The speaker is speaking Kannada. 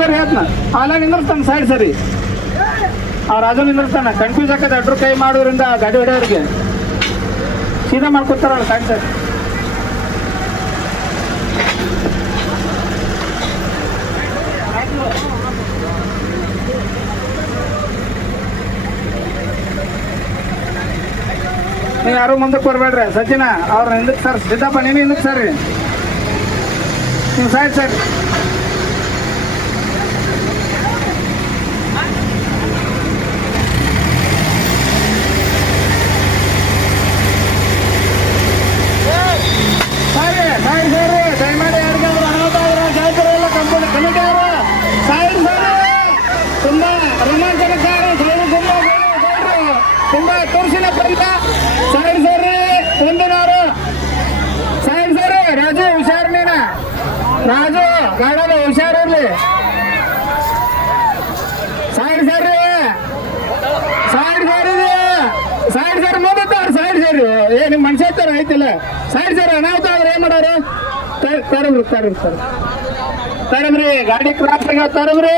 ಸರ್ ಹೇಳ್ತಾನ. ಆಲಾಗ ನಿಂದಿರ್ತಾನೆ ಸೈಡ್ ಸರಿ. ಆ ರಾಜ ನಿಂದಿರ್ತಾನ ಕನ್ಫ್ಯೂಸ್ ಆಕತ್ತೆ ಅಡ್ರು ಕೈ ಮಾಡೋದ್ರಿಂದ ಗಾಡಿ ಹೊಡೆಯೋರಿಗೆ. ಸೀದಾ ಮಾಡ್ಕೊತಾರಲ್ಲ ಸೈಡ್ ಸರ್ ನೀವು ಯಾರು ಮುಂದಕ್ಕೆ ಬರಬೇಡ್ರಿ. ಸಚಿನ ಅವ್ರ ಹಿಂದಕ್ಕೆ ಸರ್ ಸಿದ್ದಪ್ಪ, ನೀನು ಹಿಂದಕ್ಕೆ ಸರ್. ನೀವು ಸಾಯ್ತು ಸರಿ ಸೈಡ್ ಸರಿ ದಯಮಾಡಿ ಯಾರಿಗಾದ್ರು ಅನಾಹುತ ಆದ್ರೆ ಜಾಯ್ತಿರಲ್ಲ ಕಂಪನಿ ಕಮಿಟಿ ಅವರು ಸೈಡ್ ಸರಿ ತುಂಬಾ ರೋಮಾಂಚನಕಾರಿ ಸೈಡ್ ತುಂಬಾ ಗೌಡ್ರು. ತುಂಬಾ ತೋರಿಸಿನ ಸಾಯಿ ಸರ್ ಸರಿ ನಾರು ಸಾಯಿ ಸರ್ ರಾಜು ಹುಷಾರ್ ನೀನ ರಾಜು, ಗಾಡದ ಹುಷಾರಿರ್ಲಿ ಇರ್ಲಿ. ಸರಿ ಸರ್ ಸರಿ ಸರ್ ಸರಿ ಮುಂದಾರ ಸೈಡ್ ಸರ್ ಏ ನಿಮ್ಮ ಮನುಷ್ಯ ತರ ಐತಿಲ್ಲ ಸೈಡ್ ನಾವು ಅನಾಹುತ ಆದ್ರೆ ಏನ್ ಮಾಡೋರು? ತರಬ್ರಿ ತರಬ್ರಿ ತರಬ್ರಿ ಗಾಡಿ ಕ್ರಾಸ್ ತರಬ್ರಿ